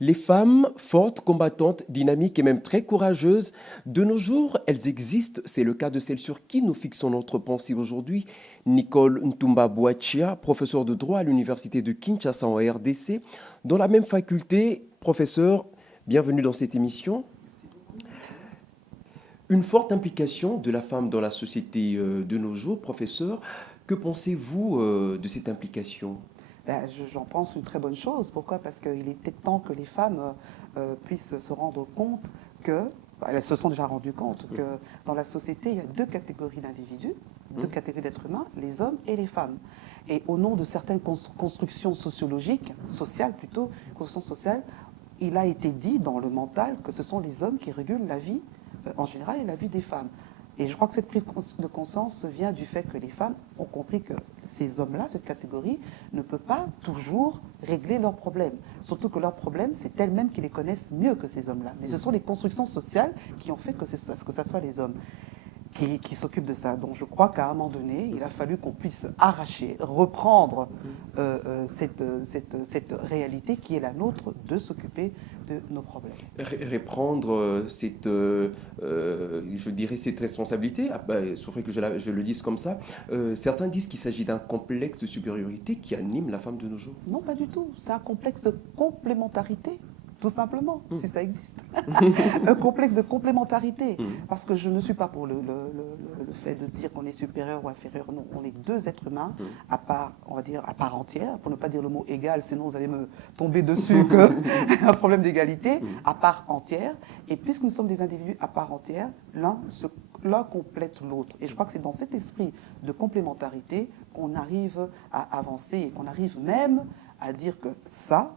Les femmes, fortes, combattantes, dynamiques et même très courageuses, de nos jours, elles existent. C'est le cas de celle sur qui nous fixons notre pensée aujourd'hui, Nicole Ntumba Boachia, professeure de droit à l'université de Kinshasa en RDC, dans la même faculté. Professeur, bienvenue dans cette émission. Une forte implication de la femme dans la société de nos jours, professeur. Que pensez-vous de cette implication? J'en pense une très bonne chose. Pourquoi? Parce qu'il était temps que les femmes puissent se rendre compte que, elles se sont déjà rendues compte que dans la société, il y a deux catégories d'individus, deux catégories d'êtres humains, les hommes et les femmes. Et au nom de certaines constructions sociologiques, sociales plutôt, constructions sociales, il a été dit dans le mental que ce sont les hommes qui régulent la vie en général et la vie des femmes. Et je crois que cette prise de conscience vient du fait que les femmes ont compris que ces hommes-là, cette catégorie, ne peut pas toujours régler leurs problèmes. Surtout que leurs problèmes, c'est elles-mêmes qui les connaissent mieux que ces hommes-là. Mais ce sont les constructions sociales qui ont fait que ça soit les hommes qui s'occupent de ça. Donc je crois qu'à un moment donné, il a fallu qu'on puisse arracher, reprendre cette réalité qui est la nôtre de s'occuper de nos problèmes. Reprendre je dirais, cette responsabilité, sauf que je le dise comme ça. Certains disent qu'il s'agit d'un complexe de supériorité qui anime la femme de nos jours. Non, pas du tout. C'est un complexe de complémentarité, tout simplement, si ça existe. Un complexe de complémentarité. Parce que je ne suis pas pour le fait de dire qu'on est supérieur ou inférieur. Non, on est deux êtres humains à part, on va dire, à part entière, pour ne pas dire le mot égal, sinon vous allez me tomber dessus un problème d'égalité, à part entière. Et puisque nous sommes des individus à part entière, l'un complète l'autre. Et je crois que c'est dans cet esprit de complémentarité qu'on arrive à avancer et qu'on arrive même à dire que ça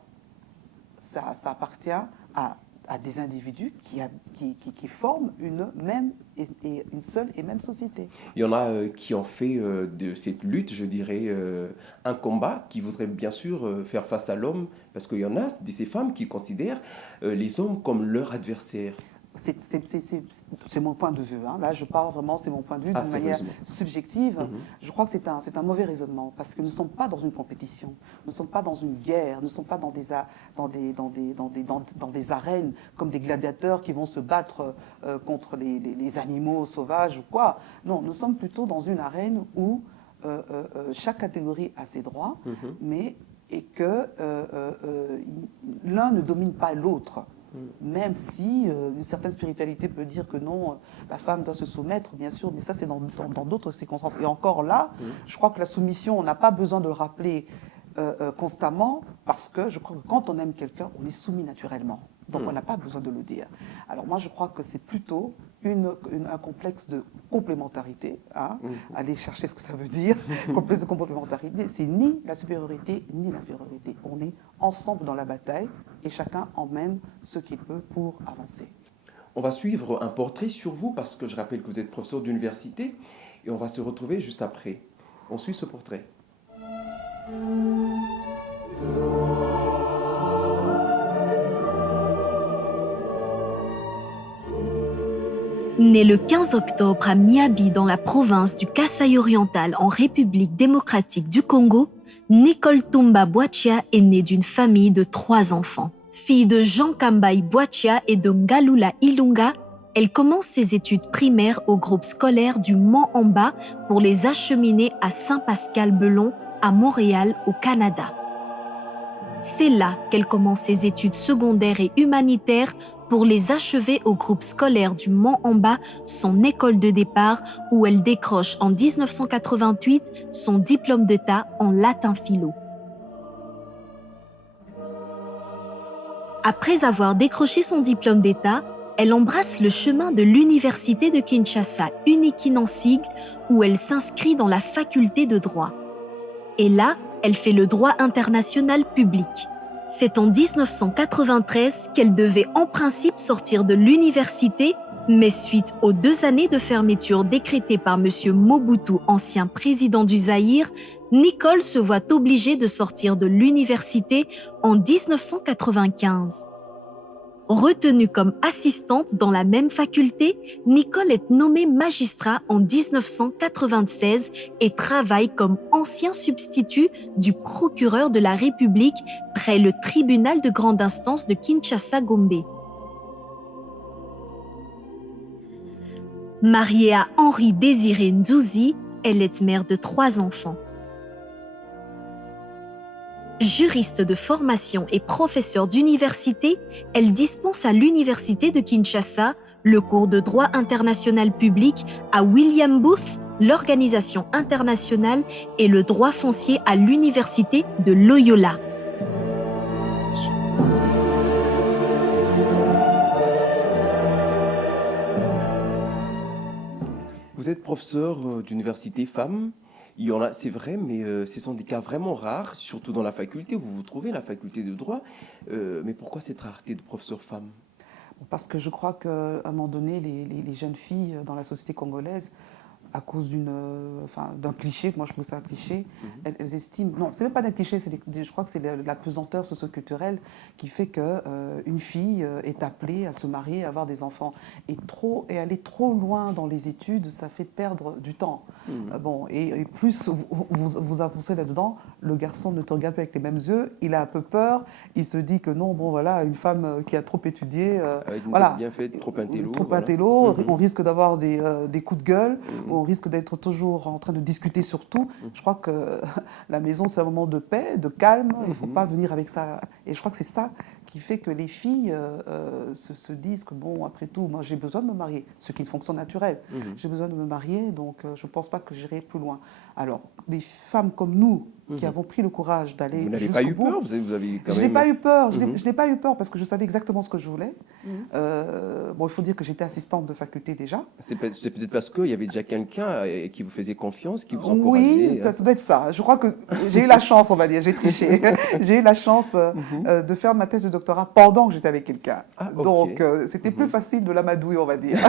appartient à des individus qui forment une seule et même société. Il y en a qui ont fait de cette lutte, je dirais, un combat, qui voudraient bien sûr faire face à l'homme, parce qu'il y en a de ces femmes qui considèrent les hommes comme leur adversaire. C'est mon point de vue. Hein. Là, je parle vraiment, c'est mon point de vue d'une manière subjective. Je crois que c'est un mauvais raisonnement parce que nous ne sommes pas dans une compétition, nous ne sommes pas dans une guerre, nous ne sommes pas dans des arènes comme des gladiateurs qui vont se battre contre les animaux sauvages ou quoi. Non, nous sommes plutôt dans une arène où chaque catégorie a ses droits, et que l'un ne domine pas l'autre. Même si une certaine spiritualité peut dire que non, la femme doit se soumettre, bien sûr, mais ça c'est dans d'autres circonstances. Et encore là, je crois que la soumission, on n'a pas besoin de le rappeler constamment, parce que je crois que quand on aime quelqu'un, on est soumis naturellement. Donc on n'a pas besoin de le dire. Alors moi je crois que c'est plutôt un complexe de complémentarité. Hein. Allez chercher ce que ça veut dire. Complexe de complémentarité, c'est ni la supériorité ni l'infériorité. On est ensemble dans la bataille et chacun emmène ce qu'il peut pour avancer. On va suivre un portrait sur vous parce que je rappelle que vous êtes professeur d'université et on va se retrouver juste après. On suit ce portrait. Née le 15 octobre à Miabi dans la province du Kasaï oriental en République démocratique du Congo, Nicole Ntumba Boachia est née d'une famille de 3 enfants. Fille de Jean Kambaï Boachia et de Ngalula Ilunga, elle commence ses études primaires au groupe scolaire du Mont-en-Bas pour les acheminer à Saint-Pascal-Belon, à Montréal, au Canada. C'est là qu'elle commence ses études secondaires et humanitaires pour les achever au groupe scolaire du Mont-en-Bas, son école de départ, où elle décroche en 1988 son diplôme d'État en latin philo. Après avoir décroché son diplôme d'État, elle embrasse le chemin de l'université de Kinshasa, Unikinensig, où elle s'inscrit dans la faculté de droit. Et là, elle fait le droit international public. C'est en 1993 qu'elle devait en principe sortir de l'université, mais suite aux 2 années de fermeture décrétées par M. Mobutu, ancien président du Zaïre, Nicole se voit obligée de sortir de l'université en 1995. Retenue comme assistante dans la même faculté, Nicole est nommée magistrat en 1996 et travaille comme ancien substitut du procureur de la République près le tribunal de grande instance de Kinshasa-Gombe. Mariée à Henri Désiré Nzouzi, elle est mère de 3 enfants. Juriste de formation et professeure d'université, elle dispense à l'université de Kinshasa le cours de droit international public à William Booth, l'Organisation internationale et le droit foncier à l'université de Loyola. Vous êtes professeur d'université femme. Il y en a, c'est vrai, mais ce sont des cas vraiment rares, surtout dans la faculté où vous vous trouvez, la faculté de droit. Mais pourquoi cette rareté de professeurs femmes? Parce que je crois qu'à un moment donné, les jeunes filles dans la société congolaise, à cause d'un cliché, moi je trouve ça un cliché, elles estiment, non, c'est même pas d'un cliché, je crois que c'est la pesanteur socioculturelle qui fait qu'une fille est appelée à se marier, à avoir des enfants. Et aller trop loin dans les études, ça fait perdre du temps. Bon, et plus vous avancez là-dedans, le garçon ne te regarde pas avec les mêmes yeux, il a un peu peur, il se dit que non, bon voilà, une femme qui a trop étudié, Avec une voilà, tête bien faite, trop intello. trop Voilà. intello, on risque d'avoir des coups de gueule, on risque d'être toujours en train de discuter sur tout. Je crois que la maison, c'est un moment de paix, de calme. Il ne faut pas venir avec ça. Et je crois que c'est ça qui fait que les filles se disent que, bon, après tout, moi, j'ai besoin de me marier, ce qui est une fonction naturelle. J'ai besoin de me marier, donc je ne pense pas que j'irai plus loin. Alors, des femmes comme nous, qui avons pris le courage d'aller Vous n'avez jusqu'au pas eu bout, peur? Vous avez quand je même... n'ai pas eu peur. Je n'ai pas eu peur parce que je savais exactement ce que je voulais. Bon, il faut dire que j'étais assistante de faculté déjà. C'est peut-être parce qu'il y avait déjà quelqu'un qui vous faisait confiance, qui vous Oui, encourageait. ça doit être ça. Je crois que j'ai eu la chance, on va dire, j'ai triché. J'ai eu la chance de faire ma thèse de doctorat pendant que j'étais avec quelqu'un. Ah, ok. Donc, c'était plus facile de l'amadouer, on va dire.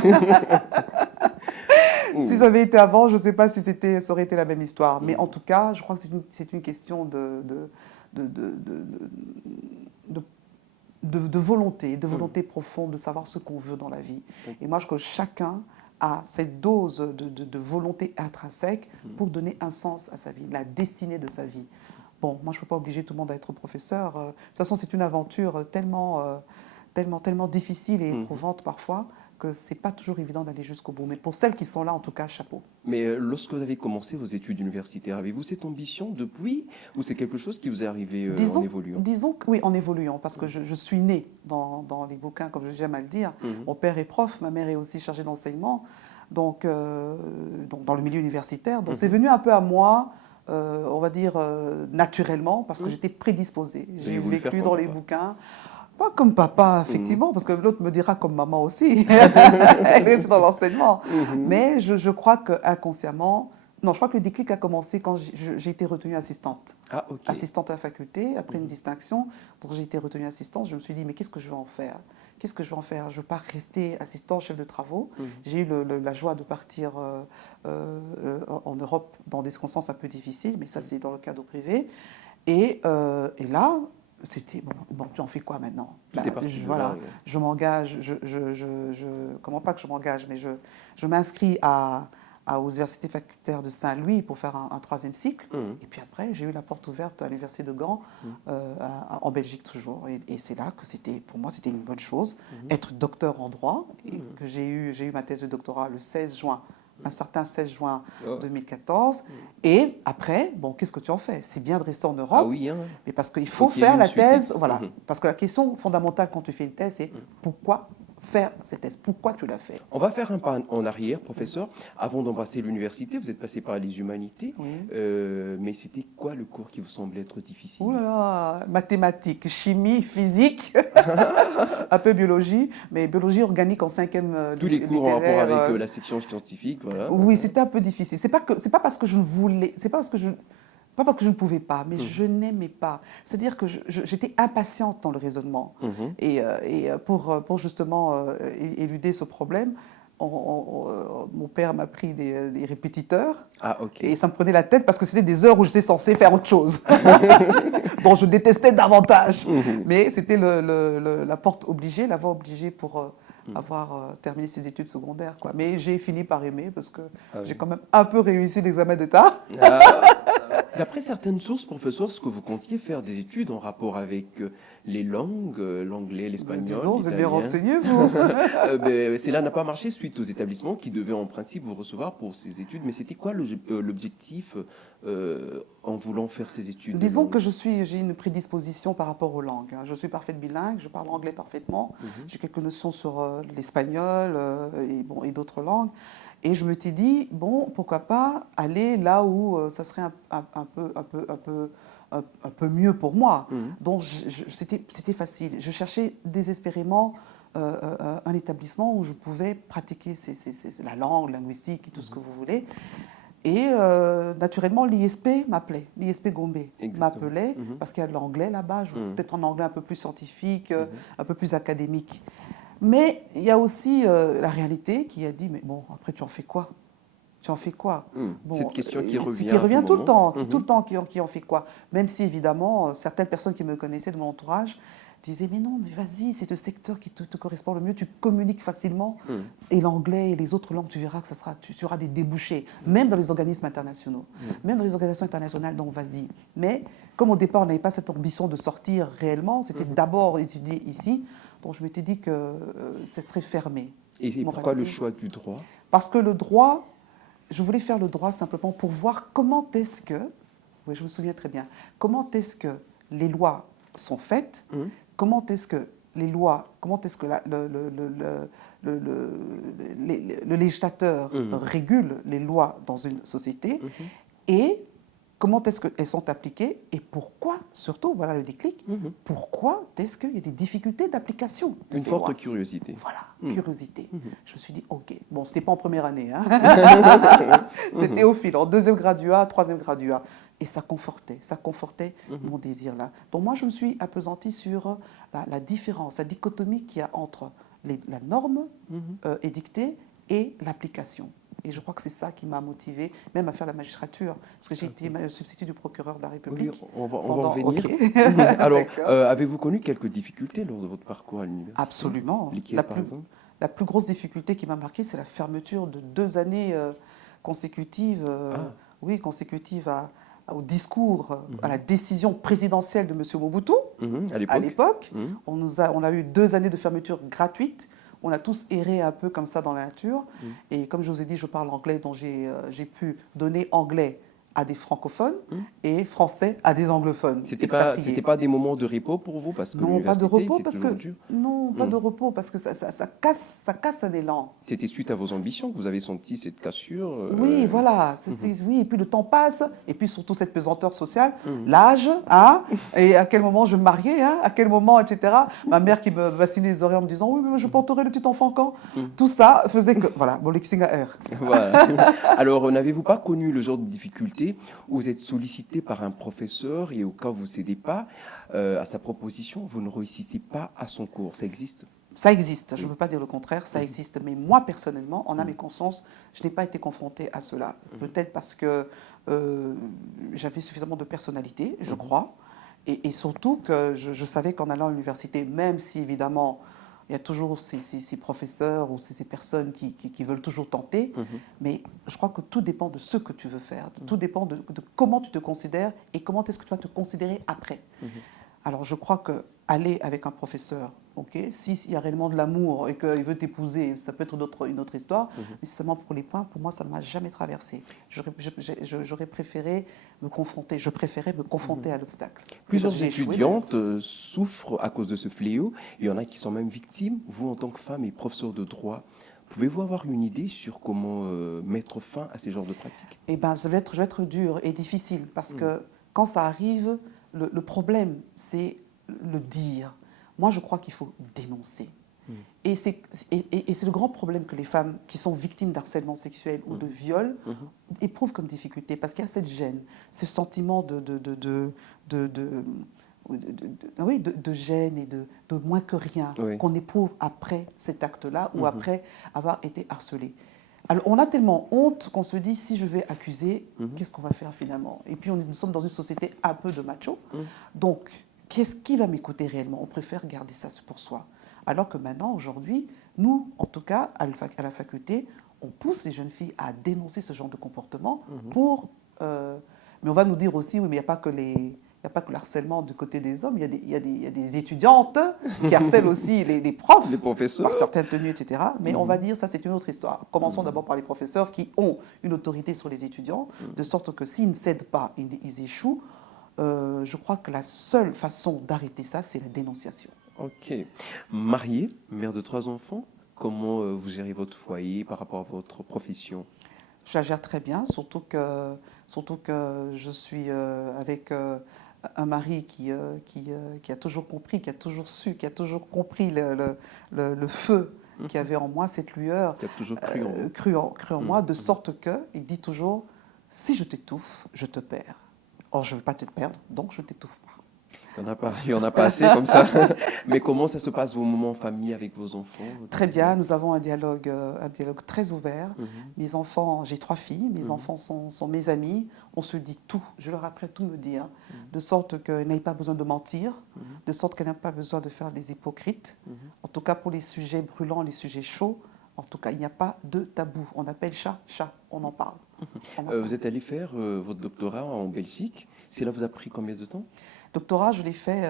Si ça avait été avant, je ne sais pas si ça aurait été la même histoire. Mais en tout cas, je crois que c'est une question de volonté profonde, de savoir ce qu'on veut dans la vie. Et moi, je crois que chacun a cette dose de volonté intrinsèque pour donner un sens à sa vie, la destinée de sa vie. Bon, moi, je ne peux pas obliger tout le monde à être professeur. De toute façon, c'est une aventure tellement difficile et éprouvante parfois que ce n'est pas toujours évident d'aller jusqu'au bout. Mais pour celles qui sont là, en tout cas, chapeau. Mais lorsque vous avez commencé vos études universitaires, avez-vous cette ambition depuis ou c'est quelque chose qui vous est arrivé en évoluant? Disons que oui, en évoluant, parce que je suis née dans les bouquins, comme j'aime à le dire. Mon père est prof, ma mère est aussi chargée d'enseignement, donc dans le milieu universitaire. Donc c'est venu un peu à moi, on va dire naturellement, parce que j'étais prédisposée. J'ai vécu dans les bouquins. Pas comme papa, effectivement, parce que l'autre me dira comme maman aussi. Elle est dans l'enseignement. Mais je crois qu'inconsciemment, non, je crois que le déclic a commencé quand j'ai été retenue assistante. Ah, ok. Assistante à la faculté, après une distinction. Donc j'ai été retenue assistante. Je me suis dit, mais qu'est-ce que je vais en faire? Qu'est-ce que je vais en faire? Je ne veux pas rester assistant, chef de travaux. J'ai eu la joie de partir en Europe dans des circonstances un peu difficiles, mais ça, c'est dans le cadre privé. Et là, c'était bon, tu en fais quoi maintenant? Voilà, je m'engage, comment pas que je m'engage, mais je m'inscris aux universités facultaires de Saint-Louis pour faire un 3e cycle. Et puis après, j'ai eu la porte ouverte à l'université de Gand, en Belgique toujours. Et c'est là que pour moi, c'était une bonne chose, être docteur en droit, et que j'ai eu ma thèse de doctorat le 16 juin. Un certain 16 juin 2014. Et après, bon, qu'est-ce que tu en fais? C'est bien de rester en Europe, ah oui, hein. mais parce qu'il faut faire la thèse. Voilà. Parce que la question fondamentale quand tu fais une thèse, c'est pourquoi faire cette thèse? Pourquoi tu l'as fait? On va faire un pas en arrière, professeur. Avant d'embrasser l'université, vous êtes passé par les humanités. Mais c'était quoi le cours qui vous semblait être difficile? Oh là là, mathématiques, chimie, physique, un peu biologie, mais biologie organique en 5e. Tous les cours en rapport avec la section scientifique, voilà. Oui, c'était un peu difficile. C'est pas parce que je ne voulais, c'est pas parce que je ne pouvais pas, mais je n'aimais pas. C'est-à-dire que j'étais impatiente dans le raisonnement. Et pour justement éluder ce problème, mon père m'a pris des répétiteurs. Ah, ok. Et ça me prenait la tête parce que c'était des heures où j'étais censée faire autre chose, dont je détestais davantage. Mais c'était la porte obligée, la voie obligée pour avoir terminé ses études secondaires, quoi. Mais j'ai fini par aimer parce que j'ai quand même un peu réussi l'examen d'État. D'après certaines sources, professeur, ce que vous comptiez faire des études en rapport avec les langues, l'anglais, l'espagnol, Dis donc, vous êtes bien l'italien. renseigné, vous. Cela n'a pas marché suite aux établissements qui devaient en principe vous recevoir pour ces études. Mais c'était quoi l'objectif en voulant faire ces études? Disons que j'ai une prédisposition par rapport aux langues. Je suis parfaite bilingue, je parle anglais parfaitement. J'ai quelques notions sur l'espagnol et d'autres langues. Et je me suis dit, bon, pourquoi pas aller là où ça serait un peu mieux pour moi. Donc c'était facile. Je cherchais désespérément un établissement où je pouvais pratiquer la langue, linguistique et tout ce que vous voulez. Et naturellement, l'ISP m'appelait, l'ISP Gombe m'appelait parce qu'il y a de l'anglais là-bas, peut-être un anglais un peu plus scientifique, un peu plus académique. Mais il y a aussi la réalité qui a dit, mais bon, après tu en fais quoi? Tu en fais quoi? Bon, c'est une question qui revient tout le temps, tout le temps, qui en fait quoi? Même si évidemment, certaines personnes qui me connaissaient de mon entourage disaient, mais non, mais vas-y, c'est le secteur qui te correspond le mieux, tu communiques facilement, et l'anglais et les autres langues, tu verras que tu auras des débouchés, même dans les organismes internationaux, même dans les organisations internationales, donc vas-y. Mais comme au départ, on n'avait pas cette ambition de sortir réellement, c'était d'abord étudier ici, donc je m'étais dit que ce serait fermé. Et pourquoi le choix du droit? Parce que le droit, je voulais faire le droit simplement pour voir comment est-ce que, oui, je me souviens très bien, comment est-ce que les lois sont faites, comment est-ce que les lois, comment est-ce que le législateur régule les lois dans une société et comment est-ce qu'elles sont appliquées et pourquoi, surtout, voilà le déclic, pourquoi est-ce qu'il y a des difficultés d'application de ces lois. Une forte curiosité. Voilà, curiosité. Je me suis dit, ok, bon, c'était pas en première année, hein. C'était au fil, en deuxième graduat, troisième graduat. Et ça confortait mon désir là. Donc moi, je me suis appesantie sur la différence, la dichotomie qu'il y a entre la norme édictée et l'application. Et je crois que c'est ça qui m'a motivée, même à faire la magistrature, parce que j'ai été substitut du procureur de la République. Oui, on va en venir. Okay. Alors, avez-vous connu quelques difficultés lors de votre parcours à l'université? Absolument. La plus grosse difficulté qui m'a marquée, c'est la fermeture de 2 années consécutives, consécutives au discours, à la décision présidentielle de M. Mobutu, à l'époque. On a eu 2 années de fermeture gratuite. On a tous erré un peu comme ça dans la nature. Et comme je vous ai dit, je parle anglais, donc j'ai pu donner anglais à des francophones et français à des anglophones. C'était pas des moments de repos pour vous parce que non, pas de repos parce que dur. non, pas de repos parce que ça casse un élan. C'était suite à vos ambitions que vous avez senti cette cassure. Oui, voilà. Oui, et puis le temps passe et puis surtout cette pesanteur sociale, l'âge, hein, et à quel moment je me mariais, hein, à quel moment, etc. Ma mère qui me vaccinait les oreilles en me disant oui, mais je porterai le petit enfant quand. Tout ça faisait que voilà, mon lexing à R. Voilà. Alors, n'avez-vous pas connu le genre de difficulté où vous êtes sollicité par un professeur et au cas où vous ne cédez pas à sa proposition, vous ne réussissez pas à son cours? Ça existe? Ça existe, je ne veux pas dire le contraire, ça existe. Mais moi, personnellement, en âme et conscience, je n'ai pas été confrontée à cela. Peut-être parce que j'avais suffisamment de personnalité, je crois. Et surtout que je savais qu'en allant à l'université, même si évidemment il y a toujours ces professeurs ou ces personnes qui veulent toujours tenter, mais je crois que tout dépend de ce que tu veux faire, tout dépend de comment tu te considères et comment est-ce que tu vas te considérer après. Alors je crois qu'aller avec un professeur, s'il y a réellement de l'amour et qu'il veut t'épouser, ça peut être une autre histoire, mais seulement pour les points, pour moi ça ne m'a jamais traversé. J'aurais préféré me confronter, à l'obstacle. Plusieurs étudiantes souffrent à cause de ce fléau, il y en a qui sont même victimes. Vous, en tant que femme et professeur de droit, pouvez-vous avoir une idée sur comment mettre fin à ces genres de pratiques? Eh bien, je vais être dur et difficile, parce que quand ça arrive, le problème, c'est le dire. Moi, je crois qu'il faut dénoncer. Et c'est le grand problème que les femmes qui sont victimes d'harcèlement sexuel ou de viol éprouvent comme difficulté, parce qu'il y a cette gêne, ce sentiment oui, de gêne et de moins que rien Oui. qu'on éprouve après cet acte-là ou Mhm. après avoir été harcelé. Alors, on a tellement honte qu'on se dit, si je vais accuser, Mhm. qu'est-ce qu'on va faire finalement? Et puis, nous sommes dans une société un peu de macho. Mhm. Donc, qu'est-ce qui va m'écouter réellement? On préfère garder ça pour soi. Alors que maintenant, aujourd'hui, nous, en tout cas, à la faculté, on pousse les jeunes filles à dénoncer ce genre de comportement pour... mais on va nous dire aussi, oui, mais il n'y a pas que les... Il n'y a pas que le harcèlement du côté des hommes, il y a des étudiantes qui harcèlent aussi les profs, Les professeurs. par certaines tenues, etc. Mais on va dire, ça c'est une autre histoire. Commençons d'abord par les professeurs qui ont une autorité sur les étudiants, de sorte que s'ils ne cèdent pas, ils échouent. Je crois que la seule façon d'arrêter ça, c'est la dénonciation. Ok. Mariée, mère de 3 enfants, comment vous gérez votre foyer par rapport à votre profession? Je la gère très bien, surtout que je suis avec un mari qui a toujours compris, qui a toujours su, qui a toujours compris le feu qu'il y avait en moi, cette lueur Tu as toujours cru en vous. cru en moi, de sorte qu'il dit toujours, si je t'étouffe, je te perds. Or, je ne veux pas te perdre, donc je ne t'étouffe pas. Il n'y en a pas assez comme ça. Mais comment ça se passe vos moments en famille avec vos enfants? Très bien, nous avons un dialogue très ouvert. Mhm. Mes enfants, j'ai 3 filles, mes enfants sont mes amis. On se dit tout, je leur apprends tout me dire, de sorte qu'elles n'aient pas besoin de mentir, de sorte qu'elles n'aient pas besoin de faire des hypocrites. En tout cas, pour les sujets brûlants, les sujets chauds, en tout cas, il n'y a pas de tabou. On appelle chat, chat, on en parle. On en parle. Vous êtes allé faire votre doctorat en Belgique. Cela vous a pris combien de temps? Doctorat, je l'ai fait,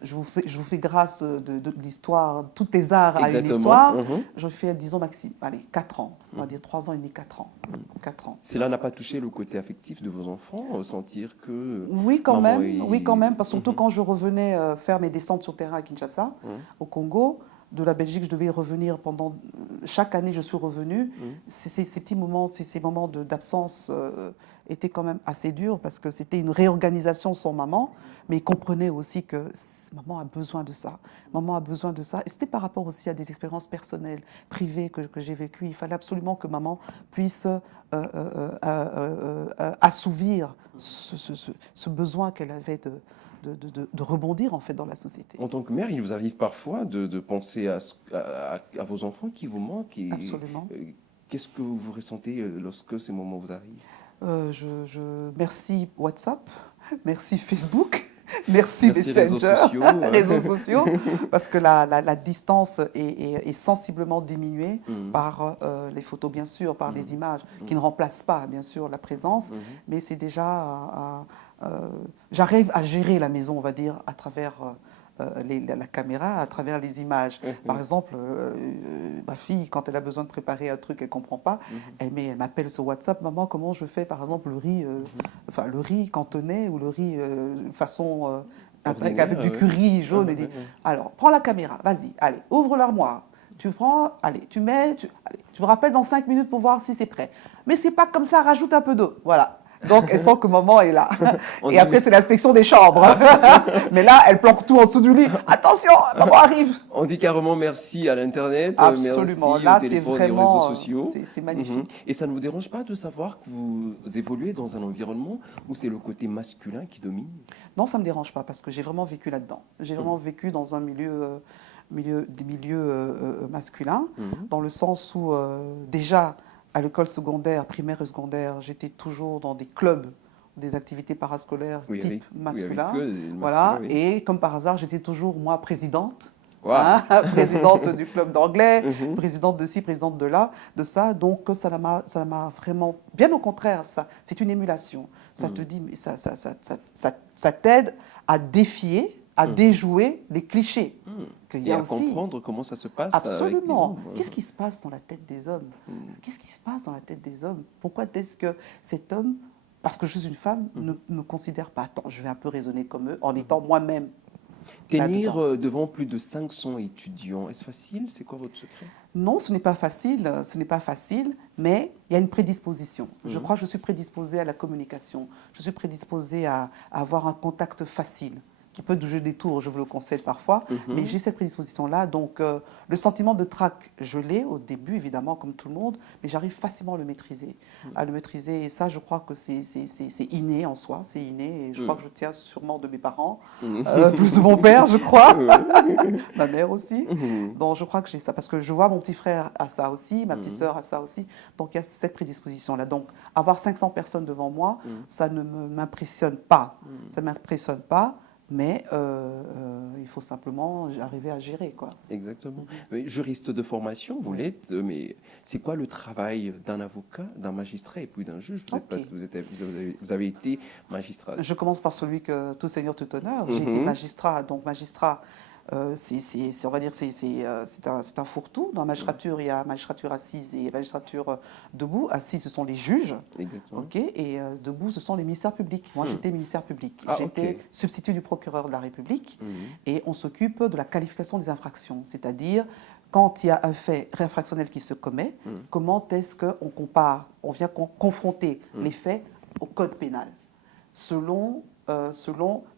je vous fais grâce de l'histoire, tous les arts à une Exactement. histoire. Mhm. Je fais, disons, allez, 4 ans, on va dire 3 ans et demi, 4 ans. 4 ans. Cela n'a pas touché le côté affectif de vos enfants, sentir que Oui, quand maman même, est- oui, quand même, parce que surtout quand je revenais faire mes descentes sur terrain à Kinshasa, au Congo, de la Belgique, je devais revenir pendant... Chaque année, je suis revenue. Ces petits moments, ces moments d'absence étaient quand même assez durs parce que c'était une réorganisation sans maman, mais ils comprenaient aussi que maman a besoin de ça. Maman a besoin de ça. Et c'était par rapport aussi à des expériences personnelles, privées que j'ai vécues. Il fallait absolument que maman puisse assouvir ce besoin qu'elle avait de rebondir en fait dans la société. En tant que mère, il vous arrive parfois de penser à vos enfants qui vous manquent et Absolument. Qu'est-ce que vous ressentez lorsque ces moments vous arrivent? Merci WhatsApp, merci Facebook, merci réseaux Messenger, sociaux. réseaux sociaux, parce que la distance est sensiblement diminuée par les photos, bien sûr, par les images, qui ne remplacent pas, bien sûr, la présence, mais c'est déjà... j'arrive à gérer la maison, on va dire, à travers la caméra, à travers les images. Par exemple, ma fille, quand elle a besoin de préparer un truc qu'elle ne comprend pas, elle m'appelle sur WhatsApp, maman, comment je fais, par exemple, le riz, enfin le riz cantonais ou le riz façon avec du curry jaune. Et alors, prends la caméra, vas-y, allez, ouvre l'armoire. Tu prends, allez, tu mets, allez, tu me rappelles dans 5 minutes pour voir si c'est prêt. Mais c'est pas comme ça, rajoute un peu d'eau. Voilà. Donc, elle sent que maman est là. Et après, c'est l'inspection des chambres. Mais là, elle planque tout en dessous du lit. Attention, maman arrive. On dit carrément merci à l'Internet, Absolument. merci Là, au c'est téléphone et aux vraiment, réseaux sociaux. c'est magnifique. Et ça ne vous dérange pas de savoir que vous évoluez dans un environnement où c'est le côté masculin qui domine? Non, ça ne me dérange pas parce que j'ai vraiment vécu là-dedans. J'ai vraiment vécu dans un milieu masculin, dans le sens où déjà, à l'école secondaire, primaire et secondaire, j'étais toujours dans des clubs, des activités parascolaires type masculin. Voilà. Oui. Et comme par hasard, j'étais toujours, moi, présidente. Wow. Hein, présidente du club d'anglais, présidente de ci, présidente de là, de ça. Donc, ça m'a vraiment... Bien au contraire, c'est une émulation. Ça te dit, mais ça t'aide à défier, à déjouer les clichés. Et à comprendre comment ça se passe. Absolument. Qu'est-ce qui se passe dans la tête des hommes? Qu'est-ce qui se passe dans la tête des hommes? Pourquoi est-ce que cet homme, parce que je suis une femme, ne me considère pas? Attends, je vais un peu raisonner comme eux, en étant moi-même. Tenir devant plus de 500 étudiants, est-ce facile? C'est quoi votre secret? Non, ce n'est pas facile, mais il y a une prédisposition. Je crois que je suis prédisposée à la communication. Je suis prédisposée à avoir un contact facile, qui peut jouer des tours, je vous le concède parfois, mais j'ai cette prédisposition-là. Donc, le sentiment de trac, je l'ai au début, évidemment, comme tout le monde, mais j'arrive facilement à le maîtriser. Et ça, je crois que c'est inné en soi, c'est inné. Et je crois que je tiens sûrement de mes parents, plus de mon père, je crois, ma mère aussi. Donc, je crois que j'ai ça, parce que je vois mon petit frère à ça aussi, ma petite sœur à ça aussi. Donc, il y a cette prédisposition-là. Donc, avoir 500 personnes devant moi, ça ne m'impressionne pas. Ça ne m'impressionne pas. Mais il faut simplement arriver à gérer, quoi. Exactement. Mais juriste de formation, vous l'êtes, mais c'est quoi le travail d'un avocat, d'un magistrat et puis d'un juge? Parce que vous avez été magistrat. Je commence par celui que tout seigneur, tout honneur. J'ai été magistrat. Donc magistrat, on va dire, c'est un fourre-tout. Dans la magistrature, il y a magistrature assise et magistrature debout. Assise, ce sont les juges. Exactement. Et debout, ce sont les ministères publics. Moi, j'étais ministère public. J'étais substitut du procureur de la République. Et on s'occupe de la qualification des infractions. C'est-à-dire, quand il y a un fait réinfractionnel qui se commet, comment est-ce qu'on compare, on vient confronter les faits au code pénal selon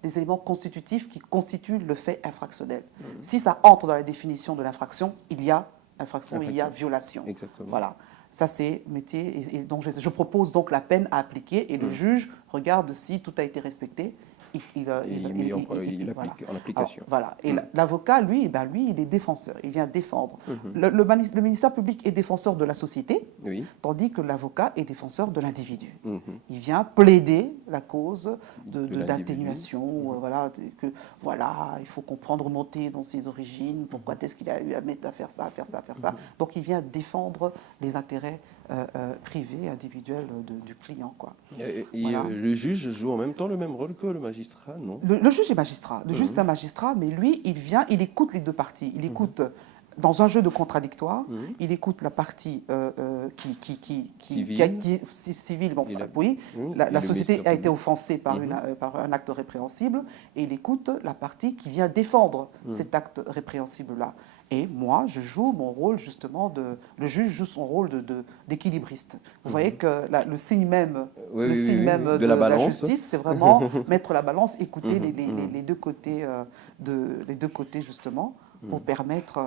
des éléments constitutifs qui constituent le fait infractionnel. Si ça entre dans la définition de l'infraction, il y a infraction, il y a violation. Exactement. Voilà. Ça, c'est métier. Et donc, je propose donc la peine à appliquer et le juge regarde si tout a été respecté. Il met en application. Voilà. Et l'avocat, lui, il est défenseur. Il vient défendre. Le ministère public est défenseur de la société, tandis que l'avocat est défenseur de l'individu. Il vient plaider la cause d'atténuation. Il faut comprendre, remonter dans ses origines. Pourquoi est-ce qu'il a eu à mettre à faire ça, à faire ça, à faire ça. Donc, il vient défendre les intérêts privés, individuels du client, quoi. Le juge joue en même temps le même rôle que le magistrat, non? Le juge est magistrat. Le juge est un magistrat, mais lui, il écoute les deux parties. Il écoute, dans un jeu de contradictoire, il écoute la partie civile. Bon, la société a été offensée par un acte répréhensible, et il écoute la partie qui vient défendre cet acte répréhensible-là. Et moi, je joue mon rôle justement le juge joue son rôle d'équilibriste. Vous voyez que le signe même, de la justice, c'est vraiment mettre la balance, écouter les deux côtés, justement, pour permettre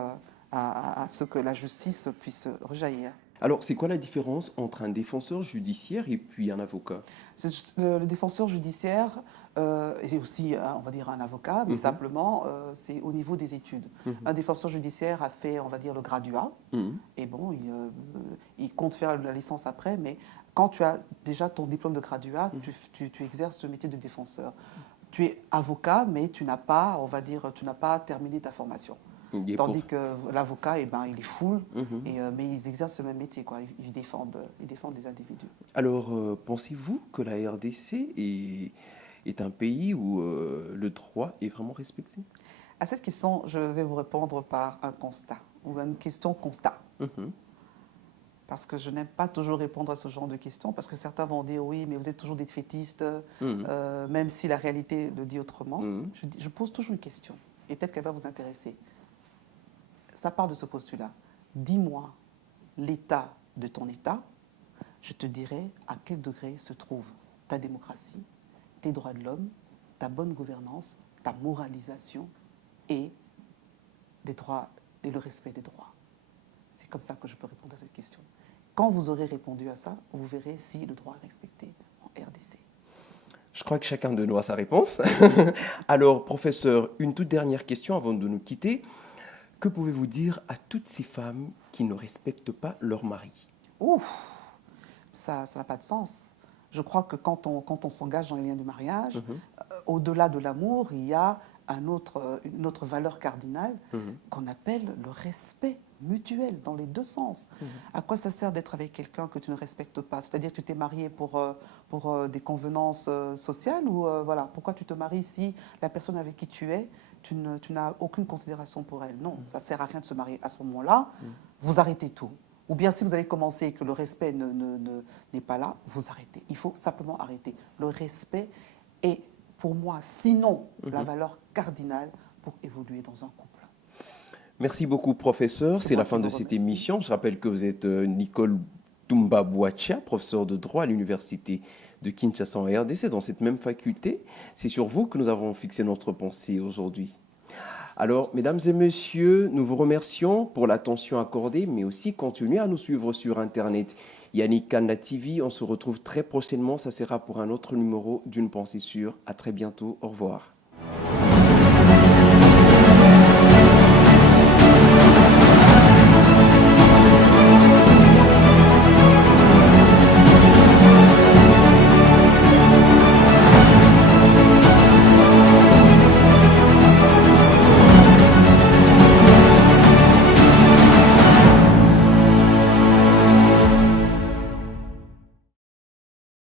à ce que la justice puisse rejaillir. Alors, c'est quoi la différence entre un défenseur judiciaire et puis un avocat? Le défenseur judiciaire est aussi, on va dire, un avocat, mais simplement, c'est au niveau des études. Un défenseur judiciaire a fait, on va dire, le graduat, et bon, il compte faire la licence après, mais quand tu as déjà ton diplôme de graduat, tu exerces le métier de défenseur. Tu es avocat, mais tu n'as pas, on va dire, tu n'as pas terminé ta formation. Tandis que l'avocat, il est full, mais ils exercent le même métier, quoi. Ils défendent des individus. Alors, pensez-vous que la RDC est un pays où le droit est vraiment respecté? À cette question, je vais vous répondre par un constat, ou une question constat. Parce que je n'aime pas toujours répondre à ce genre de questions, parce que certains vont dire oui, mais vous êtes toujours des défaitistes, même si la réalité le dit autrement. Je pose toujours une question, et peut-être qu'elle va vous intéresser. Ça part de ce postulat. Dis-moi l'état de ton État, je te dirai à quel degré se trouve ta démocratie, tes droits de l'homme, ta bonne gouvernance, ta moralisation et le respect des droits. C'est comme ça que je peux répondre à cette question. Quand vous aurez répondu à ça, vous verrez si le droit est respecté en RDC. Je crois que chacun de nous a sa réponse. Alors, professeur, une toute dernière question avant de nous quitter. Que pouvez-vous dire à toutes ces femmes qui ne respectent pas leur mari? Ouf, ça n'a pas de sens. Je crois que quand on s'engage dans les liens de mariage, au-delà de l'amour, il y a une autre valeur cardinale qu'on appelle le respect mutuel dans les deux sens. À quoi ça sert d'être avec quelqu'un que tu ne respectes pas? C'est-à-dire que tu t'es marié pour des convenances sociales ou voilà, pourquoi tu te maries si la personne avec qui tu es, tu n'as aucune considération pour elle? Non, ça ne sert à rien de se marier. À ce moment-là, vous arrêtez tout. Ou bien si vous avez commencé et que le respect n'est pas là, vous arrêtez. Il faut simplement arrêter. Le respect est, pour moi, sinon la valeur cardinale pour évoluer dans un couple. Merci beaucoup, professeur. C'est la fin de cette émission. Je rappelle que vous êtes Nicole Toumba Boachia, professeur de droit à l'Université de Kinshasa en RDC, dans cette même faculté. C'est sur vous que nous avons fixé notre pensée aujourd'hui. Alors, mesdames et messieurs, nous vous remercions pour l'attention accordée, mais aussi continuez à nous suivre sur Internet. Yannick Kanda TV, on se retrouve très prochainement. Ça sera pour un autre numéro d'une pensée sûre. À très bientôt. Au revoir.